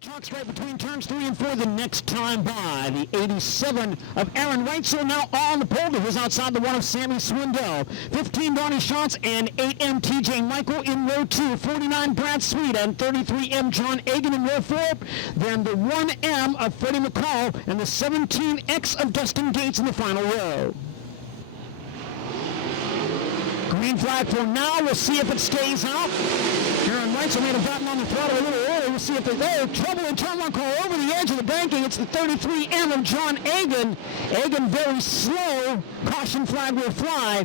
Truck straight between turns 3 and 4 the next time by. The 87 of Aaron Reitzel now on the pole. He's outside the 1 of Sammy Swindell. 15 Donnie Schatz and 8M TJ Michael in row 2. 49 Brad Sweet and 33M John Egan in row 4. Then the 1M of Freddie McCall and the 17X of Dustin Gates in the final row. Green flag for now. We'll see if it stays out. Aaron Reitzel made a battle on the throttle a little early. We'll see if they trouble in turn 1 call over the edge of the banking. It's the 33M of John Egan. Egan very slow. Caution flag will fly.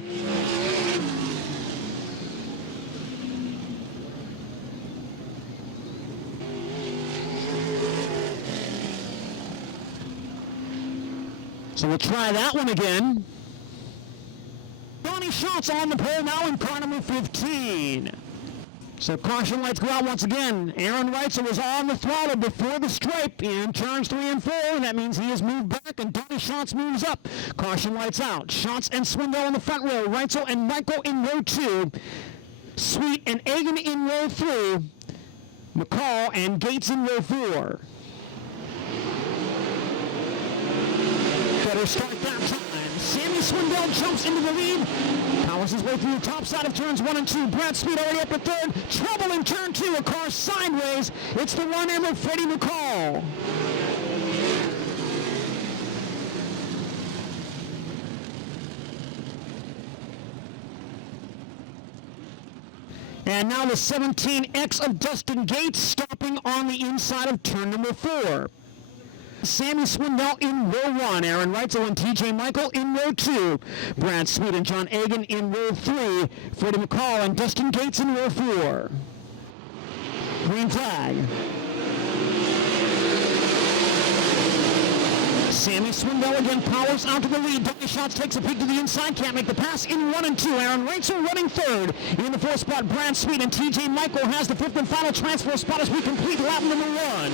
So we'll try that one again. Donnie Schatz on the pole now in car number 15. So caution lights go out once again. Aaron Reitzel was on the throttle before the stripe in turns 3 and 4. That means he has moved back and Donnie Schatz moves up. Caution lights out. Schatz and Swindell in the front row. Reitzel and Michael in row 2. Sweet and Egan in row 3. McCall and Gates in row 4. Better start that time. Sammy Swindell jumps into the lead. Powers his way through the top side of turns 1 and 2. Brad Sweet already up at 3rd. Trouble in turn 2. A car sideways. It's the 1M of Freddie McCall. And now the 17X of Dustin Gates stopping on the inside of turn number 4. Sammy Swindell in row 1, Aaron Reitzel and TJ Michael in row 2, Brad Sweet and John Egan in row 3, Freddie McCall and Dustin Gates in row 4. Green flag. Sammy Swindell again powers out to the lead. Donnie Schatz takes a peek to the inside, can't make the pass in 1 and 2. Aaron Reitzel running 3rd. In the 4th spot, Brad Sweet and TJ Michael has the 5th and final transfer spot as we complete lap number 1.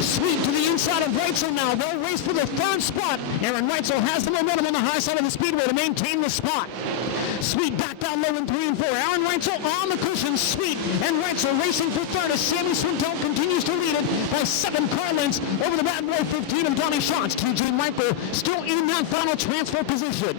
Sweet to the inside of Reitzel now. They'll race for the 3rd spot. Aaron Reitzel has the momentum on the high side of the speedway to maintain the spot. Sweet back down low in 3 and 4. Aaron Reitzel on the cushion. Sweet and Reitzel racing for 3rd as Sammy Swindell continues to lead it by 7 car lengths over the bad boy 15 of Donnie Schatz. TJ Michael still in that final transfer position.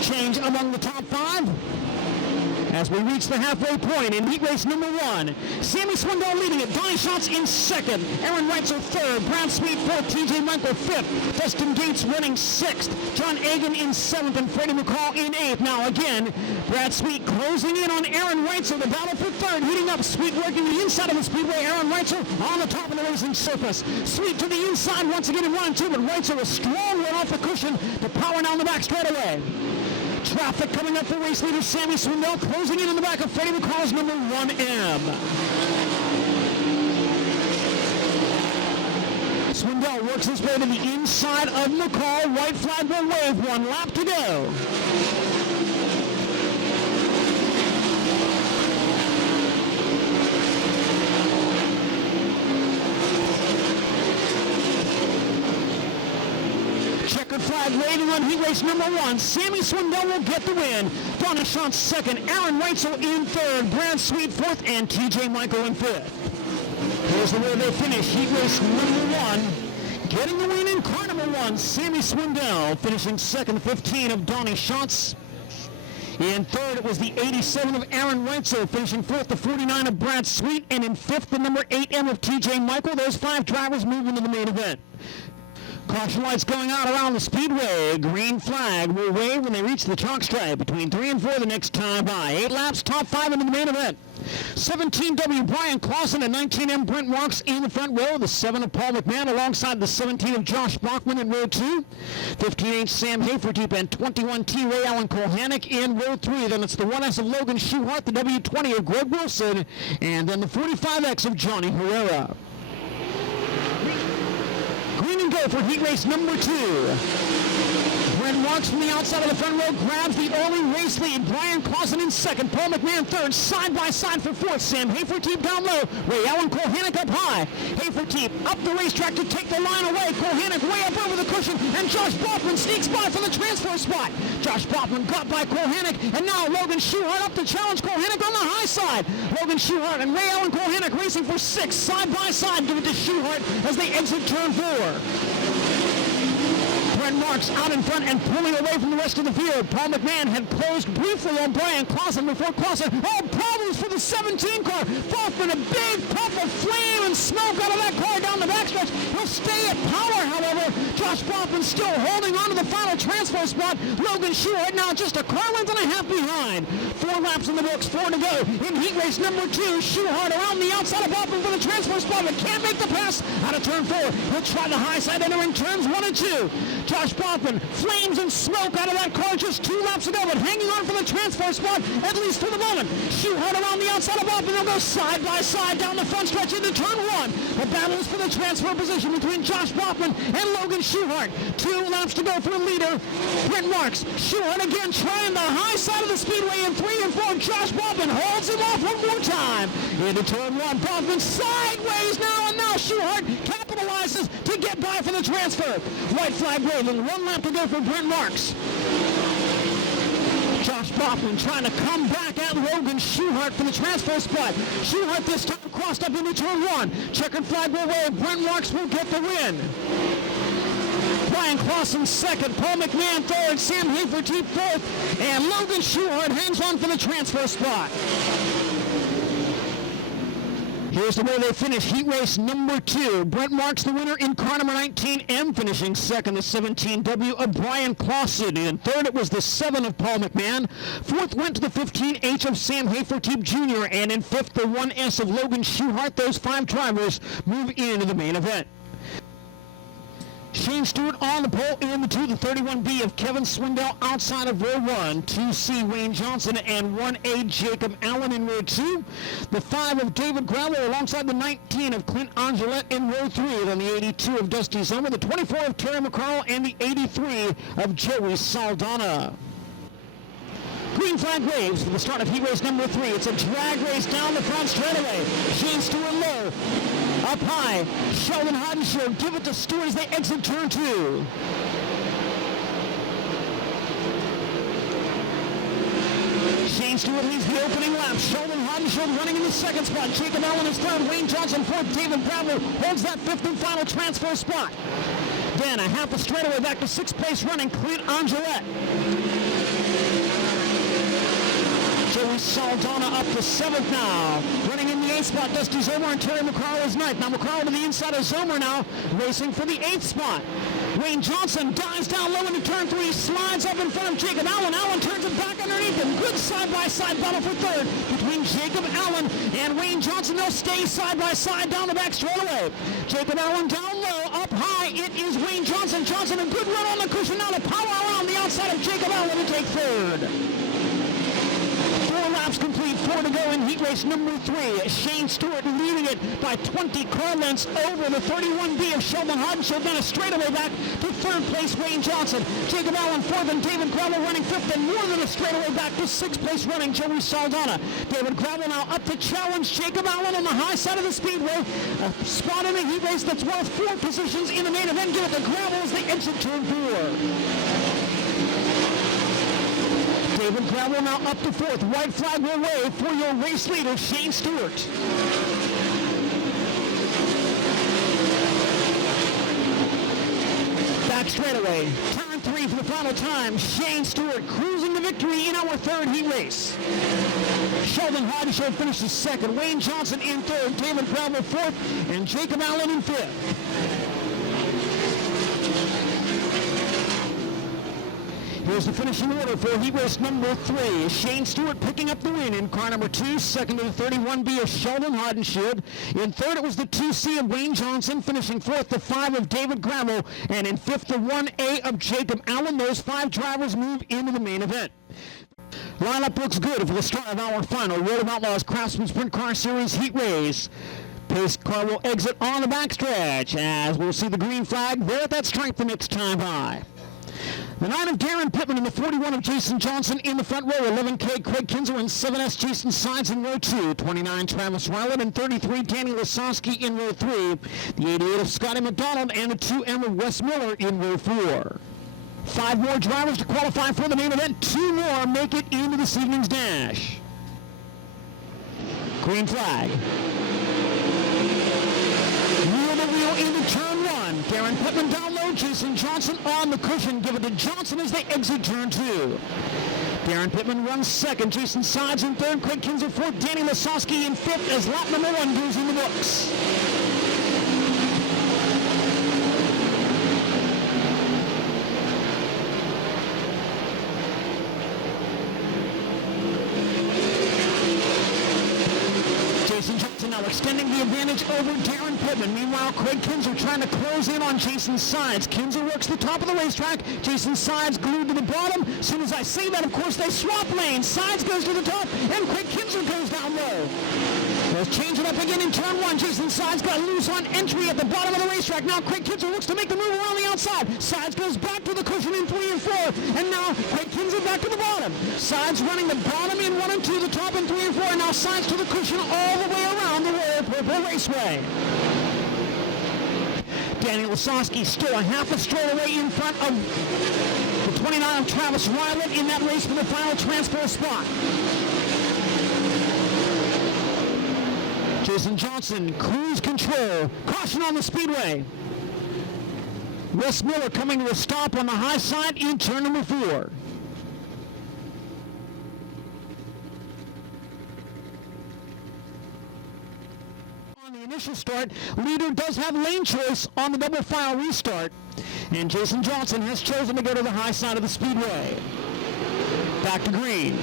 Change among the top 5 as we reach the halfway point in heat race number 1. Sammy Swindell leading it. Donnie Schatz in 2nd. Aaron Reitzel 3rd. Brad Sweet 4th. TJ Michael 5th. Dustin Gates running 6th. John Egan in 7th and Freddie McCall in 8th. Now again, Brad Sweet closing in on Aaron Reitzel. The battle for 3rd. Heating up. Sweet working the inside of the speedway. Aaron Reitzel on the top of the racing surface. Sweet to the inside once again in 1 and 2, but Reitzel a strong run off the cushion to power down the back straightaway. Traffic coming up for race leader Sammy Swindell, closing in the back of Freddie McCall's number 1M. Swindell works his way to the inside of McCall. White flag will wave. 1 lap to go. Flag waving on heat race number 1. Sammy Swindell will get the win. Donnie Schatz 2nd. Aaron Reitzel in 3rd. Brad Sweet 4th. And TJ Michael in 5th. Here's the way they finish heat race number 1. Getting the win in car number 1. Sammy Swindell finishing 2nd. 15 of Donnie Schatz. In 3rd, it was the 87 of Aaron Reitzel, finishing 4th, the 49 of Brad Sweet, and in 5th, the number 8M of TJ Michael. Those 5 drivers move into the main event. Caution lights going out around the speedway. Green flag will wave when they reach the chalk stripe between 3 and 4 the next time by. 8 laps, top 5 into the main event. 17W Brian Clausen and 19M Brent Marks in the front row. The 7 of Paul McMahon alongside the 17 of Josh Bachman in row 2. 15H Sam Haferteep and 21T Ray Allen Kohanek in row 3. Then it's the 1S of Logan Schuhart, the W20 of Greg Wilson, and then the 45X of Johnny Herrera. Green and go for heat race number 2. Brent Marks from the outside of the front row grabs the early race lead. Brian Clausen in second. Paul McMahon third. Side by side for fourth. Sam Haferteep down low. Ray Allen, Kohanek up high. Haferteep up the racetrack to take the line away. Kohanek way up over the cushion. And Josh Baughman sneaks by for the transfer spot. Josh Baughman got by Kohanek. And now Logan Schuhart up to challenge Kohanek on the high side. Logan Schuhart and Ray Allen Kohanek racing for six. Side by side. Give it to Schuhart as they exit turn 4. Brent Marks out in front and pulling away from the rest of the field. Paul McMahon had closed briefly on Brian Clausen before Clausen. Oh, problems for the 17 car. Baughman, a big puff of flame and smoke out of that car down the backstretch. He'll stay at power, however. Josh Baughman still holding on to the final transfer spot. Logan Schuhart now just a car length and a half behind. 4 laps in the books, 4 to go. In heat race number 2, Schuhart around the outside of Baughman for the transfer spot, but can't make the pass out of turn 4. He'll try the high side entering turns 1 and 2. Josh Baughman, flames and smoke out of that car just 2 laps ago, but hanging on for the transfer spot, at least for the moment. Schuhart around the outside of Baughman. They'll go side by side down the front stretch into turn 1. The battle is for the transfer position between Josh Baughman and Logan Schuhart. 2 laps to go for the leader, Brent Marks. Schuhart again trying the high side of the Speedway in 3 and 4. Josh Baughman holds him off one more time. Into turn 1, Baughman sideways now, and now Schuhart capitalizes to get by for the transfer. White flag waving, 1 lap to go for Brent Marks. Josh Baughman trying to come back at Logan Schuhart for the transfer spot. Schuhart this time crossed up into turn 1. Checkered flag will wave. Brent Marks will get the win. Brian Clausen second, Paul McMahon third, Sam Haferteep fourth, and Logan Schuhart hangs on for the transfer spot. Here's the way they finish heat race number 2. Brent Marks the winner in car number 19M, finishing second, the 17W of Brian Clausen. In third, it was the 7 of Paul McMahon. Fourth went to the 15H of Sam Haferteep Jr. And in fifth, the 1S of Logan Schuhart. Those 5 drivers move into the main event. Shane Stewart on the pole in the 2, the 31B of Kevin Swindell outside of row 1, 2C Wayne Johnson, and 1A Jacob Allen in row 2. The 5 of David Growler alongside the 19 of Clint Angelette in row 3, then the 82 of Dusty Zomer, the 24 of Terry McCarl, and the 83 of Joey Saldana. Green flag waves for the start of heat race number 3. It's a drag race down the front straightaway. Shane Stewart low, up high. Sheldon Hodenshield give it to Stewart as they exit turn 2. Shane Stewart leads the opening lap. Sheldon Hodenshield running in the second spot. Jacob Allen is third. Wayne Johnson fourth. David Bradley holds that 5th and final transfer spot. Then a half a straightaway back to 6th place running Clint Angelette. Joey Saldana up to 7th now. Running in the 8th spot, Dusty Zomer, and Terry McCarl is 9th. Now McCarl to the inside of Zomer now, racing for the 8th spot. Wayne Johnson dives down low into turn 3, slides up in front of Jacob Allen. Allen turns it back underneath him. Good side-by-side battle for third between Jacob Allen and Wayne Johnson. They'll stay side-by-side down the back straightaway. Jacob Allen down low, up high. It is Wayne Johnson. Johnson a good run on the cushion now to power around the outside of Jacob Allen to take third. 4 laps complete, 4 to go in heat race number 3. Shane Stewart leading it by 20 car lengths over the 31B of Sheldon Hodenshield. Then a straightaway back to 3rd place Wayne Johnson. Jacob Allen 4th and David Gravel running 5th, and more than a straightaway back to 6th place running Joey Saldana. David Gravel now up to challenge Jacob Allen on the high side of the Speedway. A spot in the heat race that's worth 4 positions in the main event. Give it to Gravel as they exit turn 4. David Gravel now up to 4th. White flag will wave for your race leader, Shane Stewart. Back straightaway. Turn 3 for the final time. Shane Stewart cruising to victory in our 3rd heat race. Sheldon Hodenshield finishes 2nd. Wayne Johnson in 3rd. David Gravel 4th. And Jacob Allen in 5th. Here's the finishing order for heat race number 3. Shane Stewart picking up the win in car number 2. Second to the 31B of Sheldon Hodenshield. In third, it was the 2C of Wayne Johnson. Finishing 4th, the 5 of David Gravel. And in 5th, the 1A of Jacob Allen. Those 5 drivers move into the main event. Lineup looks good for the start of our final World of Outlaws Craftsman Sprint Car Series heat race. Pace car will exit on the backstretch as we'll see the green flag there at that stripe the next time by. The 9 of Darren Pittman and the 41 of Jason Johnson in the front row. 11K Craig Kinzer and 7S Jason Sides in row 2. 29 Travis Ryland and 33 Danny Lasowski in row 3. The 88 of Scotty McDonald and the 2M of Wes Miller in row 4. 5 more drivers to qualify for the main event. 2 more make it into this evening's dash. Green flag. Wheel to wheel into turn 1. Darren Pittman down low. Jason Johnson on the cushion. Give it to Johnson as they exit turn 2. Darren Pittman runs second. Jason Sides in third. Craig Kinzer fourth. Danny Lasowski in fifth as lap number 1 goes in the books. Jason Johnson now extending the advantage over Darren Pittman. Meanwhile, Craig Kinzer trying to close in on Jason Sides. Kinzer works the top of the racetrack. Jason Sides glued to the bottom. As soon as I say that, of course, they swap lanes. Sides goes to the top, and Craig Kinzer goes down low. Let's change it up again in turn 1. Jason Sides got loose on entry at the bottom of the racetrack. Now Craig Kinzer looks to make the move around the outside. Sides goes back to the cushion in 3 and 4. And now Craig Kinzer back to the bottom. Sides running the bottom in 1 and 2, the top in 3 and 4. And now Sides to the cushion all the way around the Royal Purple Raceway. Danny Lasowski still a half a stroll away in front of the 29 of Travis Ryland in that race for the final transfer spot. Jason Johnson, cruise control, caution on the speedway. Wes Miller coming to a stop on the high side in turn number 4. On the initial start, leader does have lane choice on the double file restart, and Jason Johnson has chosen to go to the high side of the speedway. Back to green.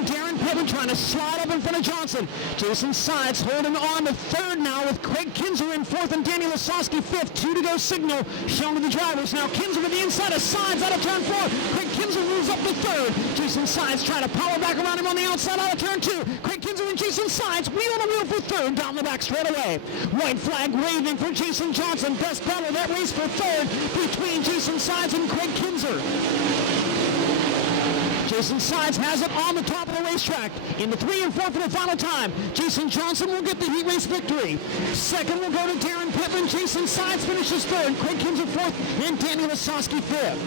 Darren Pittman trying to slide up in front of Johnson. Jason Sides holding on to third now with Craig Kinzer in fourth and Danny Lasowski fifth. 2 to go signal shown to the drivers. Now Kinzer to the inside of Sides out of turn 4. Craig Kinzer moves up to third. Jason Sides trying to power back around him on the outside out of turn 2. Craig Kinzer and Jason Sides wheel to wheel for third down the back straight away. White flag waving for Jason Johnson. Best battle of that race for third between Jason Sides and Craig Kinzer. Jason Sides has it on the top of the racetrack. Into 3 and 4 for the final time. Jason Johnson will get the heat race victory. Second will go to Darren Pittman. Jason Sides finishes third. Craig Kinzer fourth and Danny Lasowski fifth.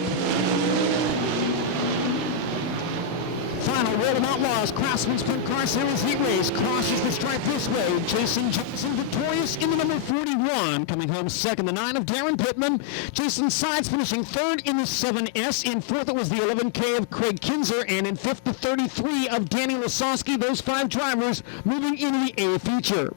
Final World of Outlaws Craftsman Sprint Car Series Heat Race crosses the stripe this way. Jason Johnson victorious in the number 41. Coming home second, the 9 of Darren Pittman. Jason Sides finishing third in the 7S. In fourth, it was the 11K of Craig Kinzer. And in fifth, the 33 of Danny Lasowski. Those 5 drivers moving into the A feature.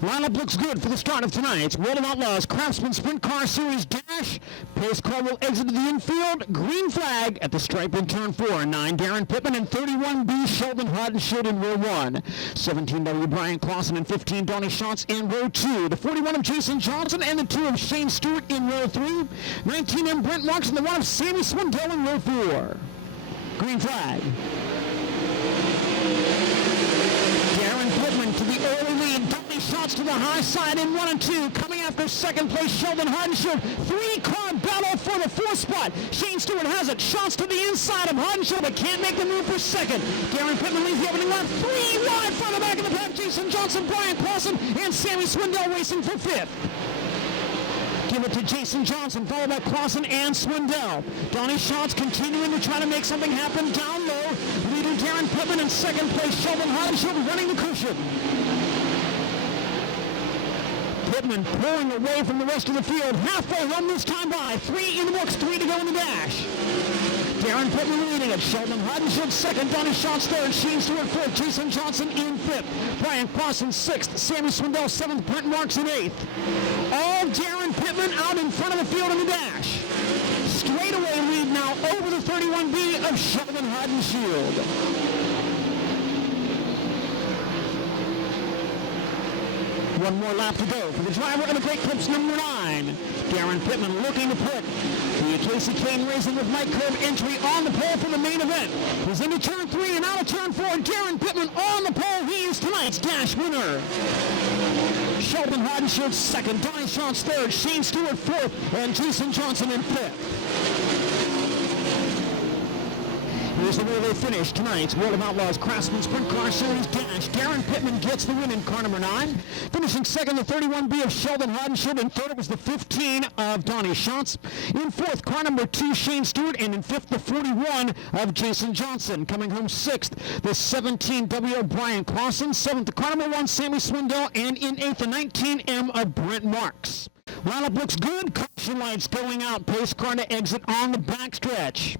Lineup looks good for the start of tonight's World of Outlaws Craftsman Sprint Car Series Dash. Pace car will exit to the infield. Green flag at the stripe in turn 4. 9 Darren Pittman and 31B Sheldon Hodenshield in row 1. 17W Brian Clausen and 15 Donnie Schatz in row 2. The 41 of Jason Johnson and the 2 of Shane Stewart in row 3. 19M Brent Marks and the 1 of Sammy Swindell in row 4. Green flag. Darren Pittman to the early lead. Shots to the high side in 1 and 2. Coming after second place, Sheldon Hodenshield. 3-car battle for the 4th spot. Shane Stewart has it. Shots to the inside of Hodenshield, but can't make the move for second. Darren Pittman leads the opening lap. 3 wide from the back of the pack. Jason Johnson, Brian Clausen, and Sammy Swindell racing for 5th. Give it to Jason Johnson, followed by Clausen and Swindell. Donnie Schatz continuing to try to make something happen down low. Leader Darren Pittman in second place. Sheldon Hodenshield running the cushion. Pittman pulling away from the rest of the field. Halfway home this time by. 3 in the books, 3 to go in the dash. Darren Pittman leading it. Sheldon Hodenshield second. Donnie Schatz third. Shane Stewart fourth. Jason Johnson in fifth. Brian Clausen sixth. Sammy Swindell seventh. Brent Marks in eighth. All Darren Pittman out in front of the field in the dash. Straightaway lead now over the 31B of Sheldon Hodenshield. One more lap to go for the driver of the Great Clips number 9. Darren Pittman looking to put the Casey Kane racing with Mike Curb entry on the pole for the main event. He's into turn 3 and out of turn 4. Darren Pittman on the pole. He is tonight's dash winner. Sheldon Hodenshield second. Donnie Schatz third. Shane Stewart fourth. And Jason Johnson in fifth. Here's the way they finished tonight's World of Outlaws Craftsman Sprint Car Series Dash. Darren Pittman gets the win in car number 9. Finishing second, the 31B of Sheldon Hodenshield. In third, it was the 15 of Donnie Schatz. In fourth, car number 2, Shane Stewart. And in fifth, the 41 of Jason Johnson. Coming home sixth, the 17 W of Brian Clausen. Seventh, the car number 1, Sammy Swindell. And in eighth, the 19M of Brent Marks. Lineup looks good. Caution lights going out. Pace car to exit on the backstretch.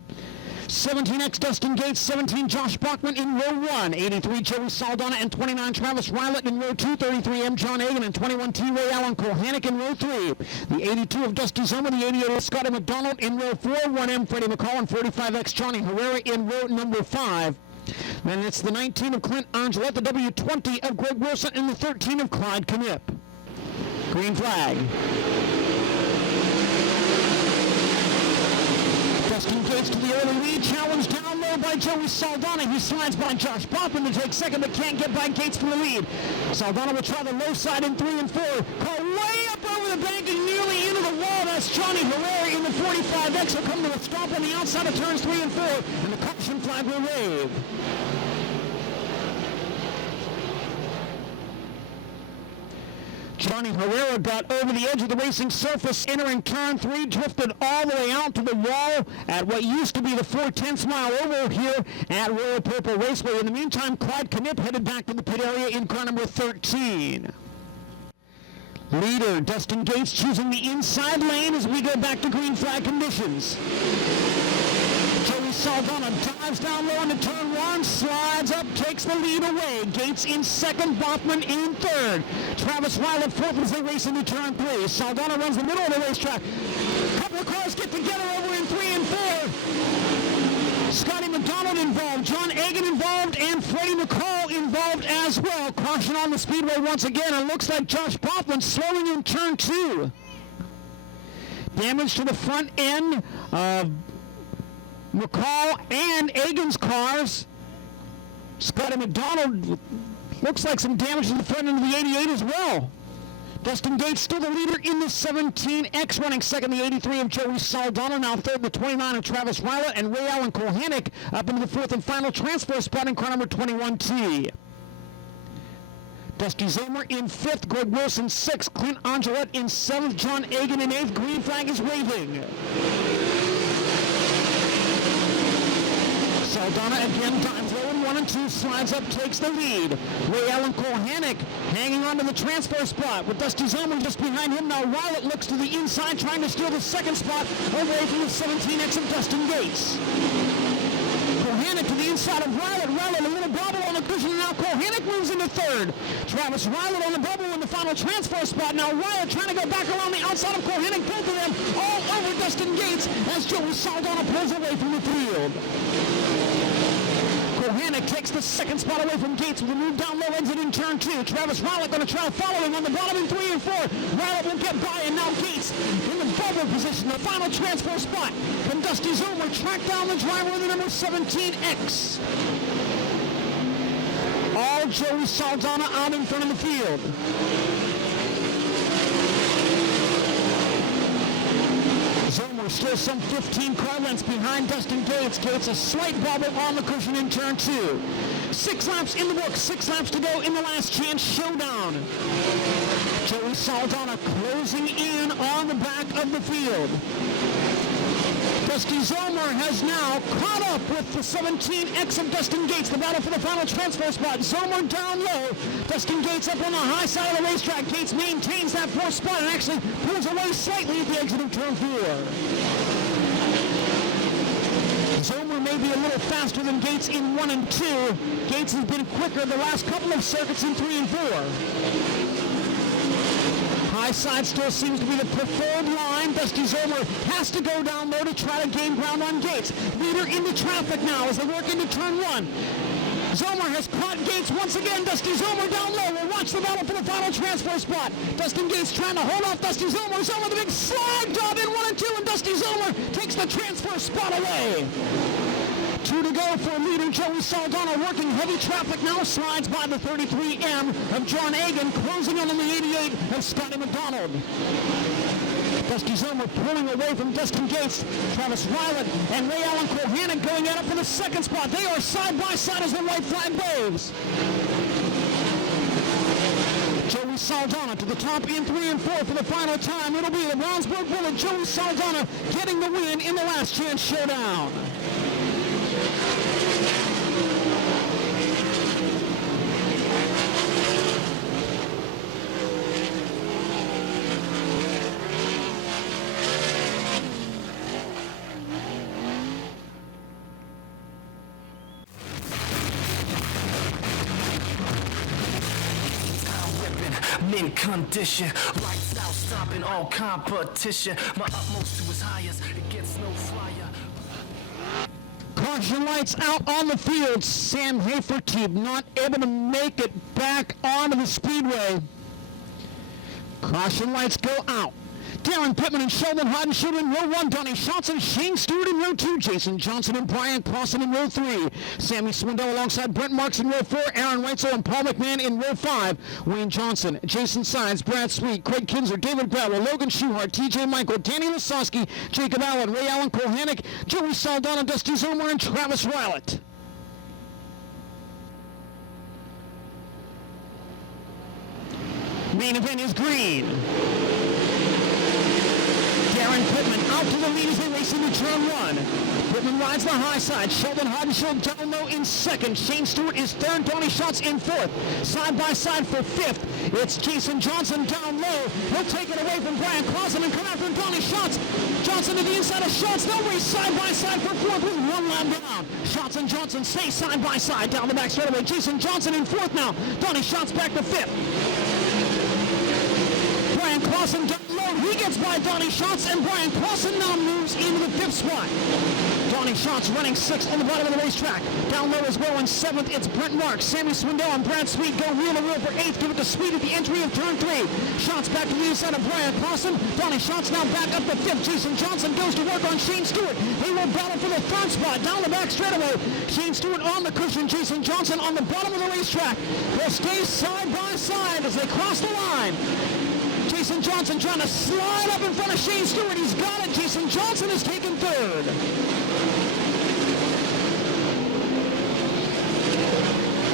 17X Dustin Gates, 17 Josh Bachman in row 1, 83 Joey Saldana and 29 Travis Rylett in row 2, 33M John Hagan and 21 T-Ray Allen Kohanek in row 3. The 82 of Dusty Zomer, the 88 of Scotty McDonald in row 4, 1M Freddie McCall and 45X Johnny Herrera in row number 5. Then it's the 19 of Clint Angelette, the W20 of Greg Wilson and the 13 of Clyde Knipp. Green flag. Dustin Gates to the early lead, challenged down low by Joey Saldana. He slides by Josh Bachman to take second, but can't get by Gates for the lead. Saldana will try the low side in 3 and 4. Car way up over the bank and nearly into the wall. That's Johnny Herrera in the 45X. Will come to a stop on the outside of turns 3 and 4, and the caution flag will wave. Johnny Herrera got over the edge of the racing surface, entering turn 3, drifted all the way out to the wall at what used to be the 4/10 mile oval here at Royal Purple Raceway. In the meantime, Clyde Knipp headed back to the pit area in car number 13. Leader Dustin Gates choosing the inside lane as we go back to green flag conditions. Joey Saldana dives down low into turn 1, slides up, takes the lead away. Gates in second, Bachman in third. Travis Rylett fourth as they race into turn 3. Saldana runs the middle of the racetrack. A couple of cars get together over in 3 and 4. Scotty McDonald involved, John Hagan involved, and Freddie McCall involved as well. Caution on the speedway once again. It looks like Josh Bachman slowing in turn 2. Damage to the front end of McCall and Hagan's cars. Scotty McDonald looks like some damage to the front end of the 88 as well. Dustin Gates still the leader in the 17X, running second, the 83 of Joey Saldana, now third, the 29 of Travis Rylett, and Ray Allen Kohanek up into the fourth and final transfer spot in car number 21T. Dusty Zomer in fifth, Greg Wilson sixth, Clint Angelette in seventh, John Hagan in eighth. Green flag is waving. Saldana again dives low in 1 and 2, slides up, takes the lead. Ray Allen Kohanek hanging on to the transfer spot with Dusty Zomer just behind him. Now Rylett looks to the inside, trying to steal the second spot away from the 17X of Dustin Gates. Kohanek to the inside of Rylett. Rylett a little bobble on the cushion, and now Kohanek moves into third. Travis Rylett on the bubble in the final transfer spot. Now Rylett trying to go back around the outside of Kohanek. Both of them all over Dustin Gates as Joey Saldana pulls away from the field. Kohanek takes the second spot away from Gates with a move down low exit in turn 2. Travis Rylett going to try to follow him on the bottom in 3 and 4. Rylett will get by, and now Gates in the bubble position, the final transfer spot. Can Dusty Zomer track down the driver of the number 17X? All Joey Saldana out in front of the field. Zomer still some 15 car lengths behind Dustin Gates. Gates a slight bobble on the cushion in turn 2. 6 laps in the book, 6 laps to go in the last chance showdown. Joey Saldana closing in on the back of the field. Dusty Zomer has now caught up with the 17X of Dustin Gates. The battle for the final transfer spot. Zomer down low. Dustin Gates up on the high side of the racetrack. Gates maintains that fourth spot and actually pulls away slightly at the exit of turn 4. Zomer may be a little faster than Gates in 1 and 2. Gates has been quicker the last couple of circuits in 3 and 4. High side still seems to be the preferred line. Dusty Zomer has to go down low to try to gain ground on Gates. Leader into traffic now as they work into turn 1. Zomer has caught Gates once again. Dusty Zomer down low. We'll watch the battle for the final transfer spot. Dustin Gates trying to hold off Dusty Zomer. Zomer the big slide job in 1 and 2, and Dusty Zomer takes the transfer spot away. 2 to go for leader Joey Saldana, working heavy traffic now, slides by the 33M of John Agan, closing in on the 88 of Scotty McDonald. Dusty Zomer pulling away from Dustin Gates. Travis Ryland and Ray Allen Kohanek going at it for the second spot. They are side by side as the white flag waves. Joey Saldana to the top in 3 and 4 for the final time. It'll be the Brownsburg Bullet, Joey Saldana, getting the win in the last chance showdown. Mint condition, lights out, stopping all competition. My utmost to his highest, it gets no flyer. Caution lights out on the field. Sam Haferteeb not able to make it back onto the speedway. Caution lights go out. Darren Pittman and Sheldon Hodenshield in row 1. Donnie Johnson, Shane Stewart in row 2. Jason Johnson and Brian Clausen in row 3. Sammy Swindell alongside Brent Marks in row 4. Aaron Weitzel and Paul McMahon in row 5. Wayne Johnson, Jason Sines, Brad Sweet, Craig Kinzer, David Bradwell, Logan Schuhart, TJ Michael, Danny Lasowski, Jacob Allen, Ray Allen Kohanek, Joey Saldana, Dusty Zomer, and Travis Rylett. Main event is green. Darren Pittman out to the lead as they race into turn 1. Pittman rides the high side. Sheldon Hodenshield down low in second. Shane Stewart is third. Donnie Schatz in fourth. Side by side for fifth. It's Jason Johnson down low. He'll take it away from Brian Clausen and come after Donnie Schatz. Johnson to the inside of Schatz. They'll race side by side for fourth with 1 lap down. Schatz and Johnson stay side by side down the back straightaway. Jason Johnson in fourth now. Donnie Schatz back to fifth. Brian Clausen down low. He gets by Donnie Schatz, and Brian Clausen now moves into the 5th spot. Donnie Schatz running 6th on the bottom of the racetrack. Down low as well in 7th, it's Brent Marks. Sammy Swindell and Brad Sweet go wheel to wheel for 8th. Give it to Sweet at the entry of turn 3. Schatz back to the inside of Brian Clausen. Donnie Schatz now back up to 5th. Jason Johnson goes to work on Shane Stewart. They will battle for the 3rd spot. Down the back straightaway. Shane Stewart on the cushion. Jason Johnson on the bottom of the racetrack. They'll stay side by side as they cross the line. Jason Johnson trying to slide up in front of Shane Stewart. He's got it. Jason Johnson is taken 3rd.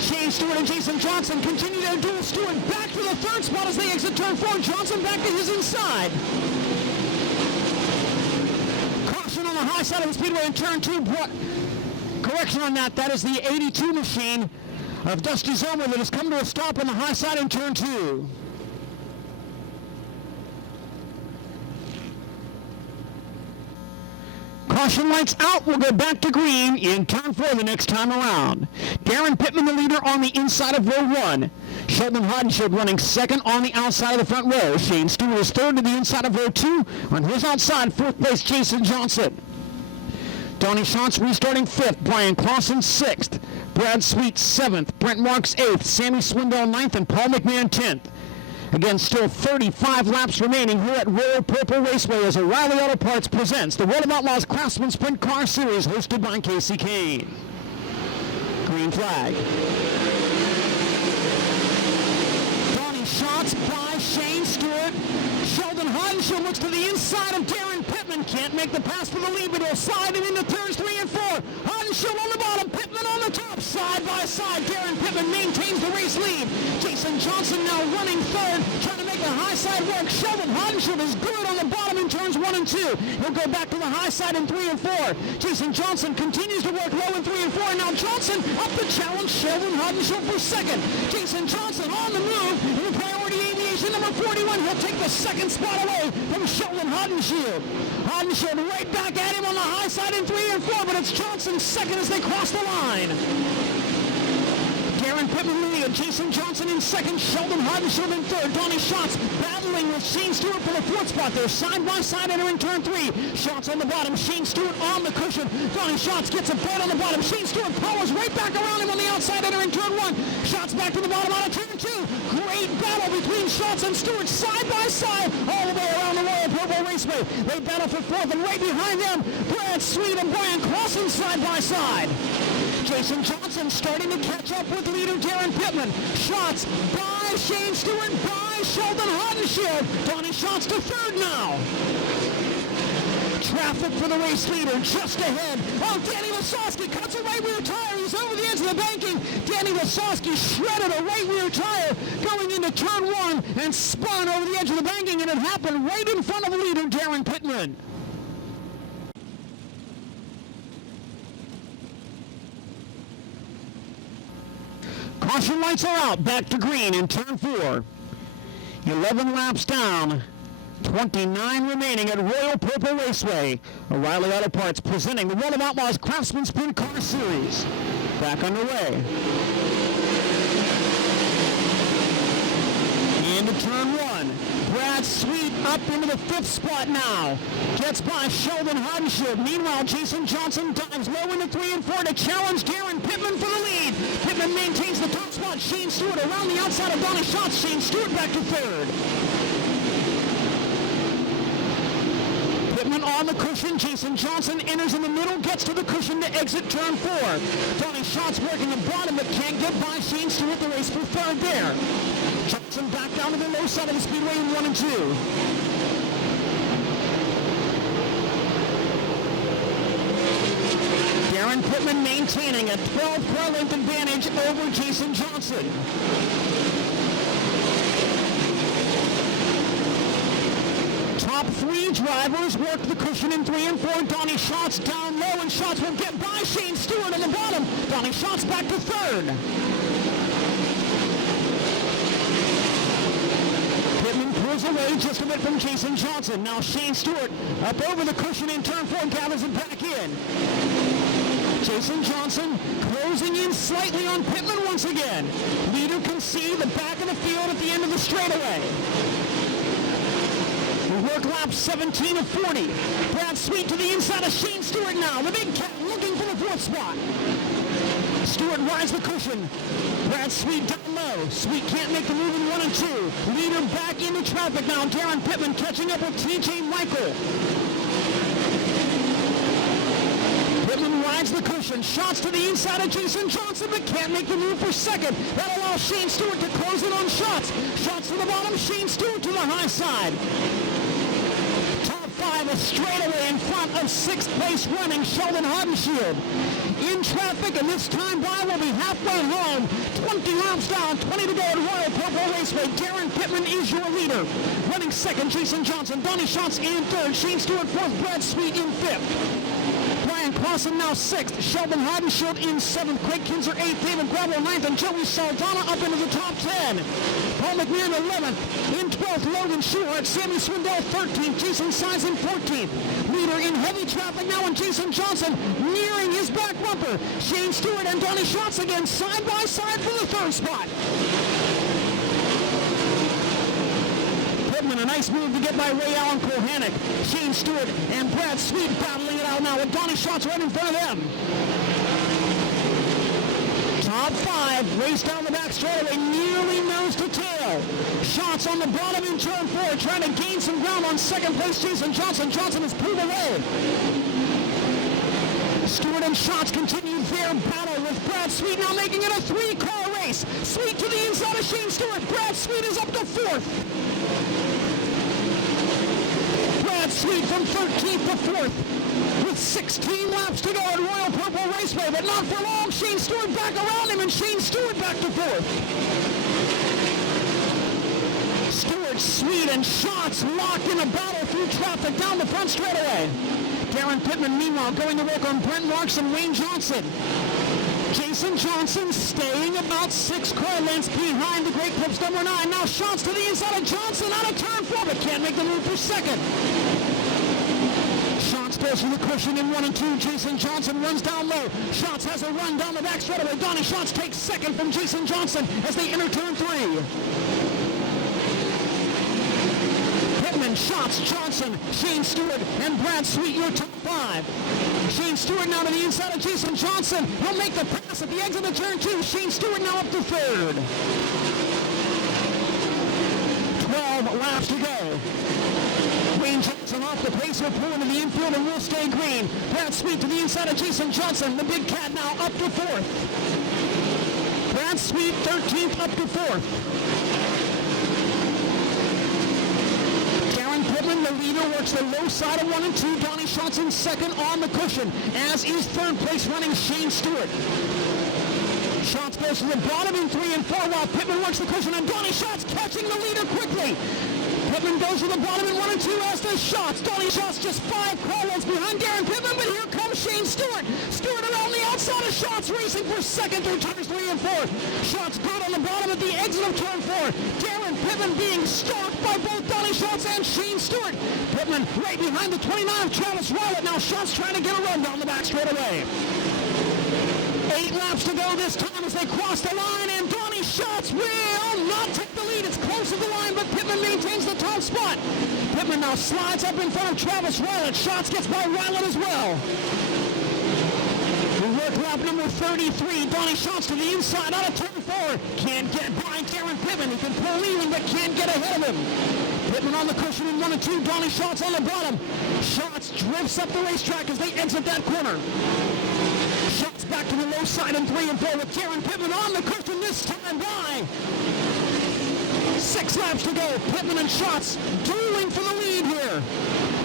Shane Stewart and Jason Johnson continue their duel. Stewart back to the 3rd spot as they exit turn 4. Johnson back to his inside. Caution on the high side of the speedway in turn 2. Correction on that. That is the 82 machine of Dusty Zomer that has come to a stop on the high side in turn 2. Caution lights out. We'll go back to green in turn 4 the next time around. Darren Pittman, the leader, on the inside of row 1. Sheldon Hodenshield running 2nd on the outside of the front row. Shane Stewart is 3rd to the inside of row 2. On his outside, 4th place, Jason Johnson. Donnie Schatz restarting 5th. Brian Clausen 6th. Brad Sweet 7th. Brent Marks 8th. Sammy Swindell 9th. And Paul McMahon 10th. Again, still 35 laps remaining here at Royal Purple Raceway as O'Reilly Auto Parts presents the World of Outlaws Craftsman Sprint Car Series hosted by Casey Kane. Green flag. Donnie Schatz by Shane Stewart. Sheldon Hodenshield looks to the inside of Darren Pittman. Can't make the pass for the lead, but he'll slide it into turns 3 and 4. Hodenshield on the bottom, Pittman on the top. Side by side, Darren Pittman maintains the race lead. Jason Johnson now running 3rd, trying to make the high side work. Sheldon Hodenshield is good on the bottom in turns 1 and 2. He'll go back to the high side in 3 and 4. Jason Johnson continues to work low in 3 and 4. Now Johnson up to challenge Sheldon Hodenshield for 2nd. Jason Johnson on the move in the Priority Aviation number 41. He'll take the 2nd spot away from Sheldon Hodenshield. Hodenshield right back at him on the high side in 3 and 4, but it's Johnson 2nd as they cross the line. Darren Pittman leading, Jason Johnson in 2nd, Sheldon Hodenshield in 3rd. Donnie Schatz battling battling with Shane Stewart for the fourth spot. They're side by side entering turn 3. Schatz on the bottom. Shane Stewart on the cushion. Donnie Schatz gets a bite on the bottom. Shane Stewart powers right back around him on the outside entering turn 1. Schatz back to the bottom out of turn 2. Great battle between Schatz and Stewart side by side all the way around the Royal Purple Raceway. They battle for fourth, and right behind them, Brad Sweet and Brian Clausen side by side. Jason Johnson starting to catch up with leader Darren Pittman. Schatz by Shane Stewart, by Sheldon Haudenschild. Donnie Schatz to third now. Traffic for the race leader just ahead. Oh, Danny Lasowski cuts a right rear tire. He's over the edge of the banking. Danny Lasowski shredded a right rear tire going into turn 1 and spun over the edge of the banking, and it happened right in front of the leader, Darren Pittman. Caution lights are out. Back to green in turn 4. 11 laps down. 29 remaining at Royal Purple Raceway. O'Reilly Auto Parts presenting the World of Outlaws Craftsman Sprint Car Series. Back underway. Into turn 1. Brad Sweet up into the 5th spot now. Gets by Sheldon Haudenschild. Meanwhile, Jason Johnson dives low into 3 and 4 to challenge Darren Pittman for the lead. Pittman maintains the top spot. Shane Stewart around the outside of Donnie Schatz. Shane Stewart back to 3rd. Pittman on the cushion. Jason Johnson enters in the middle, gets to the cushion to exit turn 4. Donnie Schatz working the bottom, but can't get by Shane Stewart. The race for 3rd there. Johnson back down to the low side of the speedway in 1 and 2. Darren Pittman maintaining a 12-car length advantage over Jason Johnson. Top 3 drivers work the cushion in 3 and 4. Donnie Schatz down low, and Schatz will get by Shane Stewart on the bottom. Donnie Schatz back to 3rd. Pittman pulls away just a bit from Jason Johnson. Now Shane Stewart up over the cushion in turn 4 and gathers it back in. Jason Johnson closing in slightly on Pittman once again. Leader can see the back of the field at the end of the straightaway. We work laps 17 of 40. Brad Sweet to the inside of Shane Stewart now. The big cat looking for the 4th spot. Stewart rides the cushion. Brad Sweet down low. Sweet can't make the move in 1 and 2. Leader back into traffic now. Darren Pittman catching up with TJ Michael. Pittman rides the cushion. Shots to the inside of Jason Johnson, but can't make the move for 2nd. That allows Shane Stewart to close it on Shots. Shots to the bottom. Shane Stewart to the high side. Top 5 a straightaway in front of 6th place running Sheldon Haudenschild. In traffic, and this time by will be halfway home. 20 laps down, 20 to go at Royal Purple Raceway. Darren Pittman is your leader. Running 2nd, Jason Johnson. Donnie Schatz in 3rd. Shane Stewart 4th. Brad Sweet in 5th. Brian Clausen now 6th. Sheldon Haudenschild in 7th. Craig Kinzer 8th. David Gravel 9th. And Joey Saldana up into the top 10. Paul McNair 11th. In 12th, Logan Schuhart. Sammy Swindell 13th. Jason Sides in 14th. Leader in heavy traffic now, and Jason Johnson nearing his back bumper. Shane Stewart and Donnie Schatz again side by side for the 3rd spot. Pittman, a nice move to get by Ray Allen Kohanek. Shane Stewart and Brad Sweet battling it out now with Donnie Schatz right in front of them. Top 5, race down the back straightaway, nearly nose to tail. Schatz on the bottom in turn 4, trying to gain some ground on 2nd place Jason Johnson. Johnson has pulled away. Stewart and Schatz continue their battle with Brad Sweet now making it a 3-car race. Sweet to the inside of Shane Stewart. Brad Sweet is up to 4th. Brad Sweet from 13th to 4th with 16 laps to go at Royal Purple Raceway, but not for long. Shane Stewart back around him, and Shane Stewart back to 4th. Stewart, Sweet, and Schatz locked in a battle through traffic down the front straightaway. Darren Pittman, meanwhile, going to work on Brent Marks and Wayne Johnson. Jason Johnson staying about 6 car lengths behind the Great Clips number 9. Now Schatz to the inside of Johnson out of turn 4, but can't make the move for 2nd. Schatz goes for the cushion in 1 and 2. Jason Johnson runs down low. Schatz has a run down the back straightaway. Donnie Schatz takes 2nd from Jason Johnson as they enter turn 3. Pittman, Shots, Johnson, Shane Stewart, and Brad Sweet, your top five. Shane Stewart now to the inside of Jason Johnson. He'll make the pass at the exit of turn two. Shane Stewart now up to third. 12 laps to go. Wayne Johnson off the pace, will pull into the infield and will stay green. Brad Sweet to the inside of Jason Johnson. The big cat now up to fourth. Brad Sweet 13th up to fourth. Darren Pittman, the leader, works the low side of 1 and 2. Donnie Schatz in second on the cushion, as is third place running Shane Stewart. Schatz goes to the bottom in 3 and 4 while Pittman works the cushion, and Donnie Schatz catching the leader quickly. Pittman goes to the bottom in 1 and 2, as does Schatz. Donnie Schatz just 5 car lengths behind Darren Pittman, but here comes Shane Stewart. Stewart around the outside of Schatz, racing for second through turns 3 and 4. Schatz caught on the bottom at the exit of turn 4. Darren Pittman being stalked by both Donnie Schatz and Shane Stewart. Pittman right behind the 29 of Travis Rowlett. Now Schatz trying to get a run down the back straightaway. 8 laps to go this time as they cross the line, and Donnie Schatz will not take the lead. It's close to the line, but Pittman maintains the top spot. Pittman now slides up in front of Travis Rowlett. Schatz gets by Rowlett as well. We work lap number 33. Donnie Schatz to the inside out of turn 4. Can't get by Darren Pittman. He can pull even, but can't get ahead of him. Pittman on the cushion in 1 and 2. Donnie Schatz on the bottom. Schatz drifts up the racetrack as they exit that corner. Schatz back to the low side in 3 and 4 with Darren Pittman on the cushion this time by. 6 laps to go. Pittman and Schatz dueling for the lead here.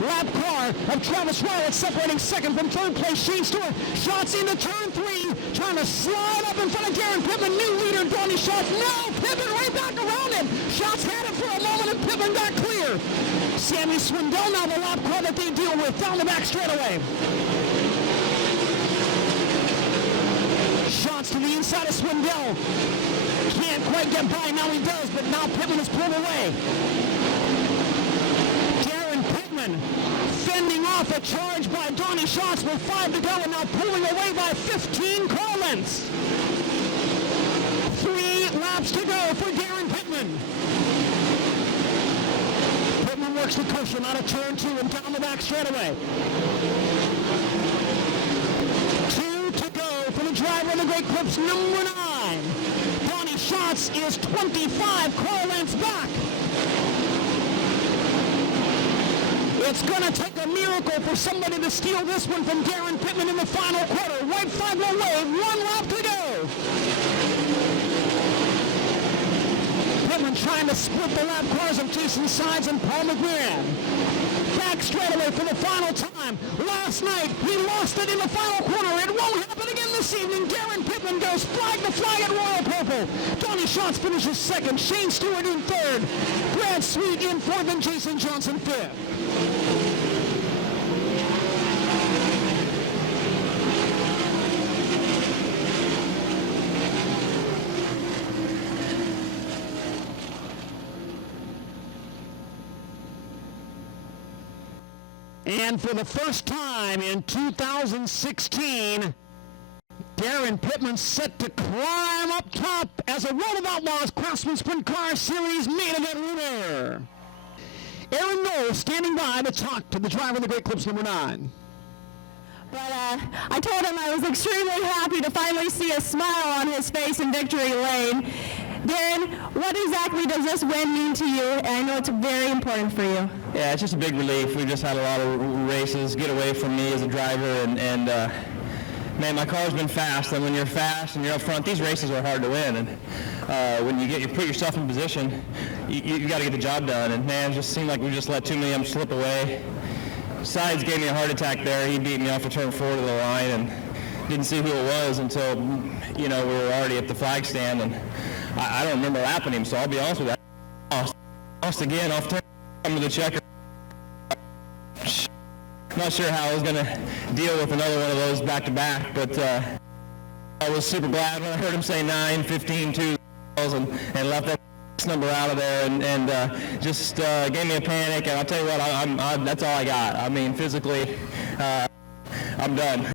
Lap car of Travis Rowlett separating second from third place Shane Stewart. Schatz into turn 3, trying to slide up in front of Darren Pittman. New leader Donnie Schatz. No, Pittman right back around him. Schatz had it for a moment and Pittman got clear. Sammy Swindell now the lap car that they deal with down the back straightaway. Schatz to the inside of Swindell. Can't quite get by, now he does, but now Pittman is pulled away. Darren Pittman fending off a charge by Donnie Schatz with 5 to go, and now pulling away by 15 car lengths. 3 laps to go for Darren Pittman. Pittman works the cushion out of turn 2 and down the back straightaway. 2 to go for the driver of the Great Clips, number 9. Donnie Schatz is 25 car lengths back. It's going to take a miracle for somebody to steal this one from Darren Pittman in the final quarter. White flag will wave. 1 lap to go. Pittman trying to split the lap cars of Jason Sides and Paul McGran. Back straightaway for the final time. Last night, he lost it in the final quarter. It won't happen again this evening. Darren Pittman goes flag to flag at Royal Purple. Donnie Schatz finishes second. Shane Stewart in third. Brad Sweet in fourth, and Jason Johnson fifth. And for the first time in 2016, Darren Pittman set to climb up top as a Road of Outlaws Craftsman Sprint Car Series main event winner. Aaron Knowles standing by to talk to the driver of the Great Clips, number 9. But I told him I was extremely happy to finally see a smile on his face in victory lane. Darren, what exactly does this win mean to you? And I know it's very important for you. Yeah, it's just a big relief. We've just had a lot of races get away from me as a driver, and man, my car's been fast, and when you're fast and you're up front, these races are hard to win, and when you put yourself in position, you got to get the job done, and man, it just seemed like we just let too many of them slip away. Sides gave me a heart attack there. He beat me off of turn 4 to the line, and didn't see who it was until, we were already at the flag stand, and I don't remember lapping him, so I'll be honest with you. Lost again off turn to the checker. Not sure how I was going to deal with another one of those back-to-back, but I was super glad when I heard him say 9, 15, 2, and left that number out of there, and just gave me a panic, and I'll tell you what, that's all I got. I mean, physically, I'm done.